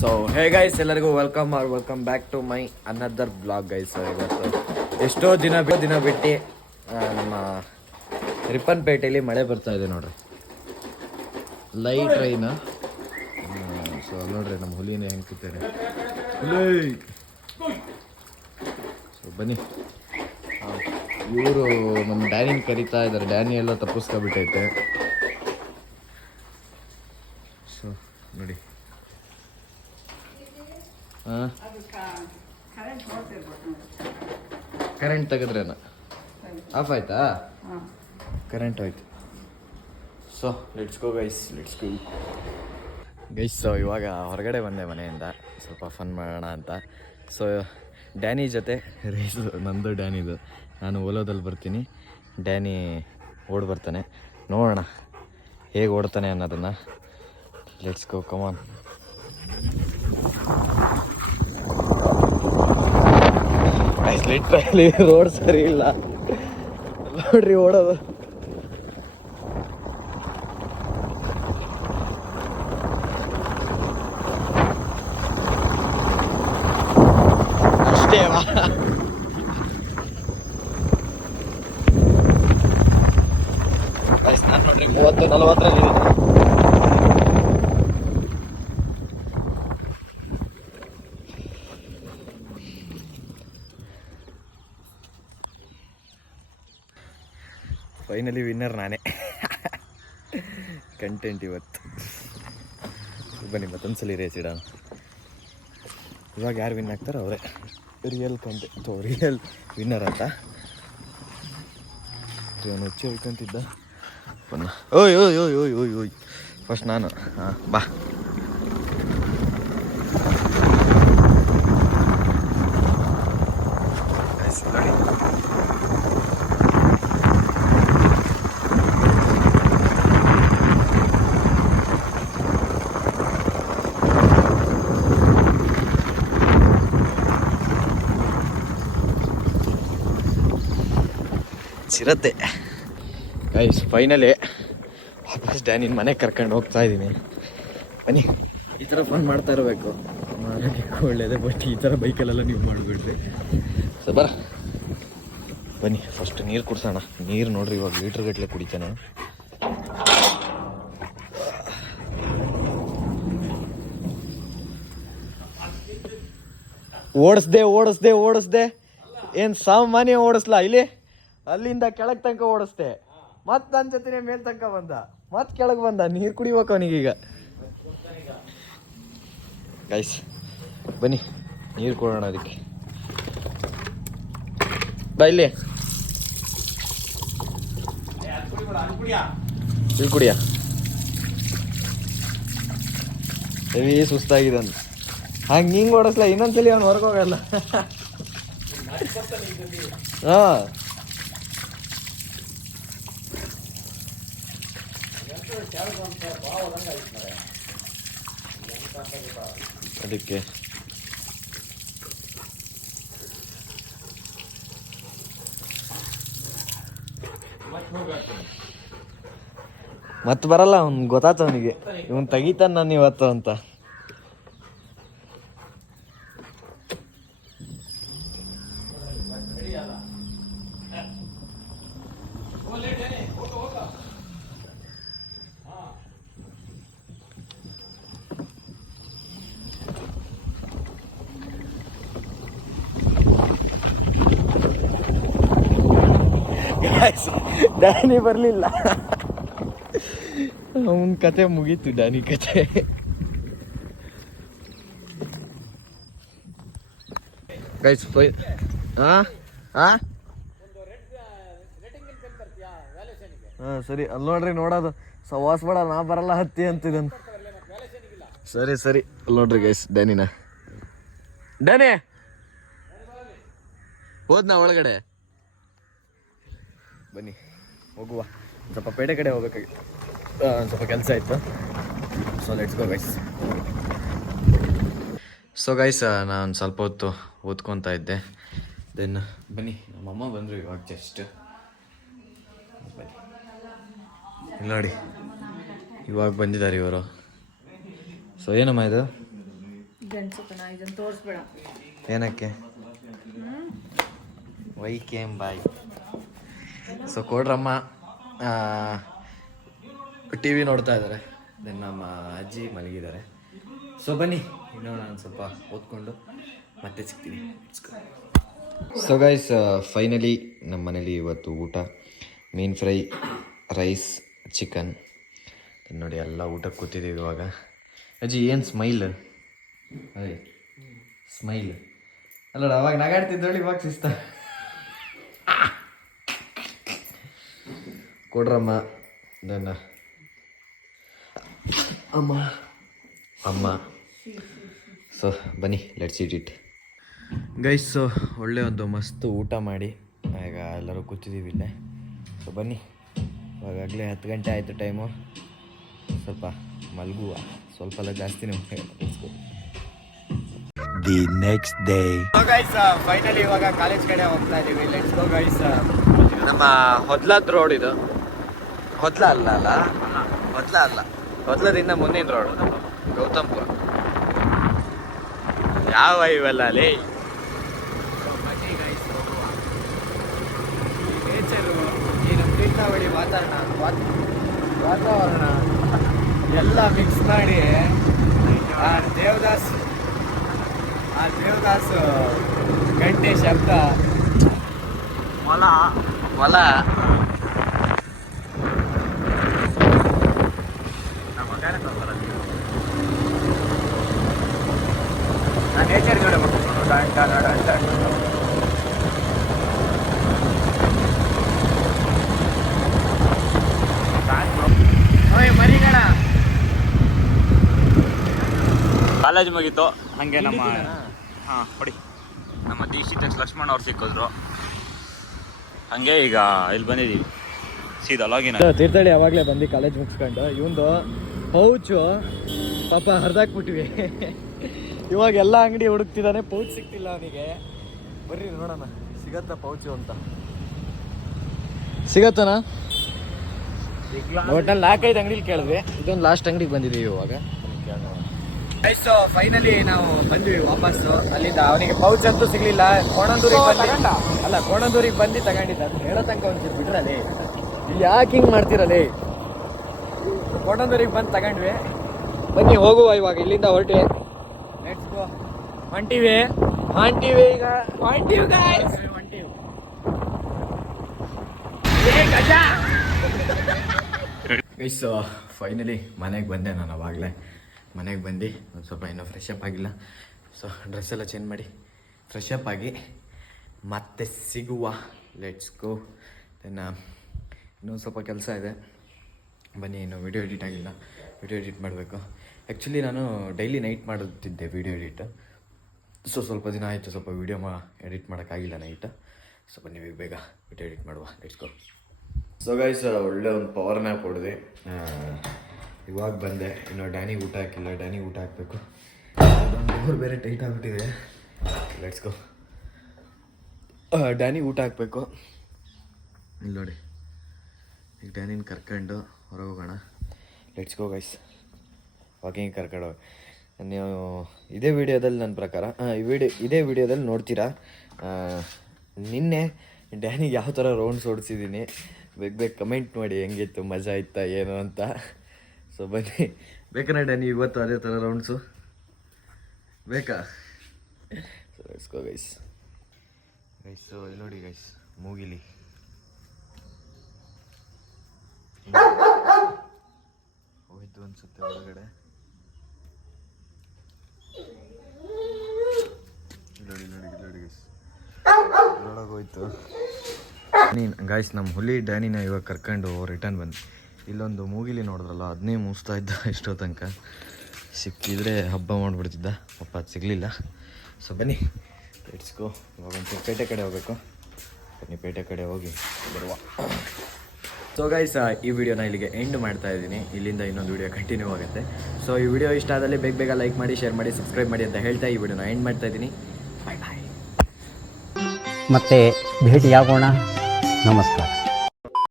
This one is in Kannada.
ಸೊ ಹೇ ಗೈಸ್, ಎಲ್ಲರಿಗೂ welcome back to my another blog guys. ಇವತ್ತು ಎಷ್ಟೋ ದಿನ ಬಿಟ್ಟು ನಮ್ಮ ರಿಪ್ಪನ್ಪೇಟೆಯಲ್ಲಿ ಮಳೆ ಬರ್ತಾ ಇದೆ ನೋಡ್ರಿ, ಲೈಟ್ ರೈನ್. ಸೊ ನೋಡ್ರಿ ನಮ್ಮ ಹುಲಿನೇ ಹೆಂಗೆ ಕೂತಾರೆ. ಸೊ ಬನ್ನಿ, ಇವರು ನಮ್ಮ ಡ್ಯಾನಿನ ಕರಿತಾ ಇದ್ದಾರೆ. ಡ್ಯಾನಿ ಎಲ್ಲ ತಪ್ಪಿಸ್ಕೊಬಿಟ್ಟೈತೆ. ಸೊ ನೋಡಿ, ಕರೆಂಟ್ ತೆಗೆದ್ರೇನ ಆಫ್ ಆಯ್ತಾ? ಕರೆಂಟ್ ಹೋಯ್ತು. So let's go guys. So ಇವಾಗ ಹೊರಗಡೆ ಬಂದೆ ಮನೆಯಿಂದ, ಸ್ವಲ್ಪ ಫನ್ ಮಾಡೋಣ ಅಂತ. ಸೊ ಡ್ಯಾನಿ ಜೊತೆ ರೇಸು, ನಂದು ಡ್ಯಾನಿದು. ನಾನು ಓಲೋದಲ್ಲಿ ಬರ್ತೀನಿ, ಡ್ಯಾನಿ ಓಡ್ ಬರ್ತಾನೆ. ನೋಡೋಣ ಹೇಗೆ ಓಡ್ತಾನೆ ಅನ್ನೋದನ್ನು. Let's go, come on. Literally road ಸರಿ ಇಲ್ಲ ನೋಡ್ರಿ ಓಡೋದು. ಅಷ್ಟೇ ನಾನು ನೋಡ್ರಿ 30-40 ಫೈನಲಿ ವಿನ್ನರ್ ನಾನೇ. ಕಂಟೆಂಟ್ ಇವತ್ತು. ಬನ್ನಿ ಮತ್ತೊಂದ್ಸಲಿ ರೇಸ್ ಇಡೋಣ. ಇವಾಗ ಯಾರು ವಿನ್ ಆಗ್ತಾರೋ ಅವರೇ ರಿಯಲ್ ಕಂಟೆಂಟ್, ರಿಯಲ್ ವಿನ್ನರ್ ಅಂತ. ಅವನು ಹೆಚ್ಚು ಹೋಯ್ತಂತಿದ್ದ. ಓಯ್ ಓಯ್ ಓಯ್ ಓಯ್ ಓಯ್ ಓಯ್ ಫಸ್ಟ್ ನಾನು. ಹಾಂ ಬಾ. ನೋಡಿ, ಸಿರತ್ತೆ ಗೈಸ್. ಫೈನಲಿ ವಾಪಸ್ ಡ್ಯಾನಿನ ಮನೆಗೆ ಕರ್ಕೊಂಡು ಹೋಗ್ತಾ ಇದ್ದೀನಿ. ಬನ್ನಿ, ಈ ಥರ ಫನ್ ಮಾಡ್ತಾ ಇರಬೇಕು, ಆರೋಗ್ಯಕ್ಕೆ ಒಳ್ಳೇದೆ. ಬಟ್ ಈ ಥರ ಬೈಕಲ್ಲೆಲ್ಲ ನೀವು ಮಾಡಿಬಿಡ್ರಿ. ಸೊ ಬನ್ನಿ ಫಸ್ಟ್ ನೀರು ಕುಡ್ಸೋಣ. ನೀರು ನೋಡ್ರಿ, ಇವಾಗ ಲೀಟ್ರ್ ಗಟ್ಟಲೆ ಕುಡಿತಾನೆ. ಓಡಿಸ್ದೆ ಏನು ಸಾಮಾನ್ಯ ಓಡಿಸ್ಲಾ. ಇಲ್ಲಿ ಅಲ್ಲಿಂದ ಕೆಳಗೆ ತನಕ ಓಡಿಸ್ದೆ, ಮತ್ತೆ ನನ್ನ ಜೊತೆ ಮೇಲ್ ತನಕ ಬಂದ, ಮತ್ತೆ ಕೆಳಗೆ ಬಂದ. ನೀರು ಕುಡಿಬೇಕು ಅವನಿಗೀಗ. ಗೈಸ್ ಬನ್ನಿ ನೀರು ಕೊಡೋಣ ಅದಕ್ಕೆ. ಬಾ ಇಲ್ಲಿ ಕುಡಿಯ. ಹೆವಿ ಸುಸ್ತಾಗಿದೆ. ಹಿಂಗೆ ಓಡಿಸ್ಲಾ, ಇನ್ನೊಂದ್ಸಲಿ ಅವ್ನು ಹೊರಗೋಗಲ್ಲ. ಹಾಂ ಅದಕ್ಕೆ ಮತ್ತೆ ಬರಲ್ಲ. ಅವ್ನು ಗೊತ್ತಾಯ್ತು ಅವನಿಗೆ, ಇವನ್ ತೆಗಿತಾನ ನಾನು ಇವತ್ತು ಅಂತ. ಡ್ಯಾನಿ ಬರಲಿಲ್ಲ, ಅವನ ಕತೆ ಮುಗೀತು. ಡ್ಯಾನಿ ಕತೆ. ಗೈಸ್ ಹಾಂ ಸರಿ, ಅಲ್ಲಿ ನೋಡ್ರಿ, ನೋಡೋದು ಸವಾಸ್ ಬೇಡ, ನಾ ಬರಲ್ಲ ಹತ್ತಿ ಅಂತಿದ್ದನು. ಸರಿ ಅಲ್ಲಿ ನೋಡ್ರಿ ಗೈಸ್, ಡ್ಯಾನಿ ಹೋದ್ನಾ ಒಳಗಡೆ. ಬನ್ನಿ ಹೋಗುವ, ಸ್ವಲ್ಪ ಪೇಟೆ ಕಡೆ ಹೋಗ್ಬೇಕಾಗಿತ್ತು, ಸ್ವಲ್ಪ ಕೆಲಸ ಇತ್ತು. So let's go guys. So guys, ನಾನು ಸ್ವಲ್ಪ ಹೊತ್ತು ಓದ್ಕೊತಾ ಇದ್ದೆ. ದೆನ್ ಬನ್ನಿ, ನಮ್ಮಮ್ಮ ಬಂದರು ಇವಾಗ ಜಸ್ಟ್. ಬನ್ನಿ, ಇಲ್ಲಿ ನೋಡಿ, ಇವಾಗ ಬಂದಿದ್ದಾರೆ ಇವರು. ಸೊ ಏನಮ್ಮ ಇದು? ಇದನ್ನು ತೋರಿಸ್ಬೇಡ. ಏನಕ್ಕೆ ವೈ ಕೇಮ್ ಬಾಯ್. ಸೊ ಕೋಡ್ರಮ್ಮ ಟಿ ವಿ ನೋಡ್ತಾ ಇದ್ದಾರೆ, ದೆನ್ ನಮ್ಮ ಅಜ್ಜಿ ಮಲಗಿದ್ದಾರೆ. ಸೊ ಬನ್ನಿ ಇನ್ನೂ ನಾನು ಸ್ವಲ್ಪ ಓದ್ಕೊಂಡು ಮತ್ತೆ ಸಿಗ್ತೀನಿ. ಸೊ ಗೈಸ್ ಫೈನಲಿ ನಮ್ಮ ಮನೇಲಿ ಇವತ್ತು ಊಟ ಮೀನು ಫ್ರೈ, ರೈಸ್, ಚಿಕನ್ ನೋಡಿ ಎಲ್ಲ ಊಟಕ್ಕೆ ಕೂತಿದ್ದೀವಿ ಇವಾಗ. ಅಜ್ಜಿ ಏನು ಸ್ಮೈಲ್? ಅದೇ ಸ್ಮೈಲ್ ಅಲ್ಲೋಡ, ಅವಾಗ ನಗಾಡ್ತಿದ್ದಳು, ಇವಾಗ ಶಿಸ್ತ. ಕೊಡ್ರಮ್ಮ ನನ್ನ ಅಮ್ಮ ಅಮ್ಮ. ಸೊ ಬನ್ನಿ let's eat it guys. So ಒಳ್ಳೆ ಒಂದು ಮಸ್ತ್ ಊಟ ಮಾಡಿ ಈಗ ಎಲ್ಲರೂ ಕೂತಿದ್ದೀವಿ ಇಲ್ಲೇ. ಸೊ ಬನ್ನಿ, ಇವಾಗಲೇ 10 ಗಂಟೆ ಆಯಿತು ಟೈಮು. ಸ್ವಲ್ಪ ಮಲಗುವ, ಸ್ವಲ್ಪ ಎಲ್ಲ ಜಾಸ್ತಿನೇ the next day. Guys finally ಇವಾಗ ಕಾಲೇಜ್ ಕಡೆ ಹೋಗ್ತಾ ಇದ್ದೀವಿ. Let's go guys. ನಮ್ಮ ಹೊದ್ಲಾದ್ ರೋಡ್ ಇದು. ಹೊದ್ಲ ಅಲ್ಲ ಹೊದ್ಲದಿಂದ ಮುಂದಿನ ರೋಡ್ ಗೌತಮ್ಪುರ. ಯಾವ ಇವೆಲ್ಲ ಅಲ್ಲಿ ನೇಚರು, ಈ ನಮ್ಮ ತೀರ್ಥಹಳ್ಳಿ ವಾತಾವರಣ ಎಲ್ಲ ಮಿಕ್ಸ್ ಮಾಡಿ ಆ ದೇವದಾಸ್ ಗಂಟೆ ಶಬ್ದ, ಮೊಲ ನೇಚರ್ ಮರಿಗಣ ಕಾಲೇಜ್ ಮುಗೀತು. ಹಂಗೆ ನಮ್ಮ ನೋಡಿ ನಮ್ಮ ದೀಕ್ಷಿತ ಲಕ್ಷ್ಮಣ್ ಅವ್ರು ಸಿಕ್ಕಿದ್ರು. ಹಂಗೆ ಈಗ ಇಲ್ಲಿ ಬಂದಿದ್ದೀವಿ ಸೀದಾ ಲಾಗಿನ್. ತೀರ್ಥಹಳ್ಳಿ ಯಾವಾಗಲೇ ಬಂದು ಕಾಲೇಜ್ ಮುಗಿಸ್ಕೊಂಡು ಇವಂದು ಪೌಚು ಪಾಪ ಹರಿದಾಕ್ಬಿಟ್ವಿ. ಇವಾಗ ಎಲ್ಲ ಅಂಗಡಿ ಹುಡುಕ್ತಿದ್ದಾನೆ, ಪೌಚ್ ಸಿಗ್ತಿಲ್ಲ ಅವನಿಗೆ. ಬರ್ರಿ ನೋಡೋಣ ಸಿಗತ್ತಾ ಪೌಚು ಅಂತ. ಸಿಗತ್ತನಾ? ಒಟ್ಟಲ್ಲಿ 4-5 ಅಂಗಡಿಲಿ ಕೇಳಿದ್ವಿ, ಇದೊಂದು ಲಾಸ್ಟ್ ಅಂಗಡಿಗೆ ಬಂದಿದ್ದೀವಿ ಇವಾಗ. ಸೊ ಫೈನಲಿ ನಾವು ಬಂದ್ವಿ ವಾಪಸ್ಸು ಅಲ್ಲಿಂದ. ಅವನಿಗೆ ಪೌಚ್ ಅಂತೂ ಸಿಗ್ಲಿಲ್ಲ. ಕೋಣಂದೂರಿಗೆ ಬಂದು ತಗೊಂಡಿದ್ದ. ಹೇಳೋ ತನಕ ಒಂಚೂರು ಬಿಡ್ರಲ್ಲಿ, ಯಾಕೆ ಹಿಂಗೆ ಮಾಡ್ತಿರಲಿ? ಕೋಣಂದೂರಿಗೆ ಬಂದು ತಗೊಂಡ್ವಿ. ಬನ್ನಿ ಹೋಗುವ ಇವಾಗ ಇಲ್ಲಿಂದ ಹೊರಟಿ. Let's go. ಹೊಂಟಿವಿ ಈಗ ಹೊಂಟಿವಿ ಗೈಸ್. ಗೈಸ್ ಫೈನಲಿ ಮನೆಗೆ ಬಂದೆ ನಾನು. ಅವಾಗಲೇ ಮನೆಗೆ ಬಂದು ಒಂದು ಸ್ವಲ್ಪ ಇನ್ನೂ ಫ್ರೆಶ್ ಅಪ್ ಆಗಿಲ್ಲ. ಸೊ ಡ್ರೆಸ್ ಎಲ್ಲ ಚೇಂಜ್ ಮಾಡಿ ಫ್ರೆಶ್ ಅಪ್ ಆಗಿ ಮತ್ತೆ ಸಿಗುವ. Let's go. ದೆನ್ ಇನ್ನೊಂದು ಸ್ವಲ್ಪ ಕೆಲಸ ಇದೆ. ಬನ್ನಿ, ಇನ್ನು ವಿಡಿಯೋ ಎಡಿಟ್ ಆಗಿಲ್ಲ, ವಿಡಿಯೋ ಎಡಿಟ್ ಮಾಡಬೇಕು. ಆ್ಯಕ್ಚುಲಿ ನಾನು ಡೈಲಿ ನೈಟ್ ಮಾಡುತ್ತಿದ್ದೆ ವಿಡಿಯೋ ಎಡಿಟ್. ಸೊ ಸ್ವಲ್ಪ ದಿನ ಆಯಿತು ಸ್ವಲ್ಪ ವಿಡಿಯೋ ಎಡಿಟ್ ಮಾಡೋಕ್ಕಾಗಿಲ್ಲ ನೈಟ್. ಸೊ ಬನ್ನಿ ಬೇಗ ವಿಡಿಯೋ ಎಡಿಟ್ ಮಾಡುವ. Let's go. ಸೊ ಗೈಸ್ ಒಳ್ಳೆ ಒಂದು ಪವರ್ ನ್ಯಾಪ್ ಹೊಡೆದೆ. ಇವಾಗ ಬಂದೆ. ಇನ್ನು ಡ್ಯಾನಿಗೆ ಊಟ ಹಾಕಿಲ್ಲ, ಡ್ಯಾನಿಗೆ ಊಟ ಹಾಕಬೇಕು. ಡೋರ್ ಬೇರೆ ಟೈಟ್ ಆಗಿಬಿಟ್ಟಿದೆ. Let's go. ಡ್ಯಾನಿಗೆ ಊಟ ಹಾಕಬೇಕು. ಇಲ್ಲಿ ನೋಡಿ, ಈಗ ಡ್ಯಾನಿನ ಕರ್ಕೊಂಡು ಹೊರಗೆ ಹೋಗೋಣ. Let's go guys. ವಾಕಿಂಗ್ ಕರ್ಕೊಂಡು ಹೋಗಿ ನೀವು ಇದೇ ವಿಡಿಯೋದಲ್ಲಿ ನನ್ನ ಪ್ರಕಾರ ಇದೇ ವಿಡಿಯೋದಲ್ಲಿ ನೋಡ್ತೀರಾ. ನಿನ್ನೆ ಡ್ಯಾನಿಗೆ ಯಾವ ಥರ ರೌಂಡ್ಸ್ ಓಡಿಸಿದ್ದೀನಿ ಬೇಗ ಕಮೆಂಟ್ ಮಾಡಿ, ಹೆಂಗಿತ್ತು, ಮಜಾ ಇತ್ತಾ ಏನು ಅಂತ. ಸೊ ಬನ್ನಿ, ಬೇಕಾ ಡ್ಯಾನಿ ಇವತ್ತು ಅದೇ ಥರ ರೌಂಡ್ಸು ಬೇಕಾ? So let's go guys. ಇಲ್ಲಿ ನೋಡಿ ಗೈಸ್, ಮೂಗಿಲಿ ಹೋಯ್ತು ಅನ್ಸುತ್ತೆ ಒಳಗಡೆ. ನೋಡಿ ಗೈಸ್, ಒಳಗೆ ಹೋಯ್ತು. ಗಾಯ್ಸ್ ನಮ್ಮ ಹುಲಿ ಡ್ಯಾನಿನ ಇವಾಗ ಕರ್ಕೊಂಡು ರಿಟರ್ನ್ ಬಂದು ಇಲ್ಲೊಂದು ಮೂಗಿಲಿ ನೋಡಿದ್ರಲ್ಲ, ಅದನ್ನೇ ಮೂಸ್ತಾ ಇದ್ದ ಇಷ್ಟೋ ತನಕ. ಸಿಕ್ಕಿದ್ರೆ ಹಬ್ಬ ಮಾಡಿಬಿಡ್ತಿದ್ದ, ಪಾಪ ಅದು ಸಿಗಲಿಲ್ಲ. ಸೊ ಬನ್ನಿ ಲೆಟ್ಸ್ ಗೋ. ಇವಾಗ ಒಂಚೂರು ಪೇಟೆ ಕಡೆ ಹೋಗಬೇಕು. ಬನ್ನಿ ಪೇಟೆ ಕಡೆ ಹೋಗಿ ಬರುವ. ಸೊ ಗೈಸ್ ಈ ವಿಡಿಯೋನ ಇಲ್ಲಿಗೆ ಎಂಡ್ ಮಾಡ್ತಾ ಇದ್ದೀನಿ. ಇಲ್ಲಿಂದ ಇನ್ನೊಂದು ವಿಡಿಯೋ ಕಂಟಿನ್ಯೂ ಆಗುತ್ತೆ. ಸೊ ಈ ವಿಡಿಯೋ ಇಷ್ಟ ಆದಲ್ಲಿ ಬೇಗ ಲೈಕ್ ಮಾಡಿ, ಶೇರ್ ಮಾಡಿ, ಸಬ್ಸ್ಕ್ರೈಬ್ ಮಾಡಿ ಅಂತ ಹೇಳ್ತಾ ಈ ವಿಡಿಯೋನ ಎಂಡ್ ಮಾಡ್ತಾ ಇದ್ದೀನಿ. ಬಾಯ್ ಬಾಯ್. ಮತ್ತೆ ಭೇಟಿಯಾಗೋಣ. ನಮಸ್ಕಾರ.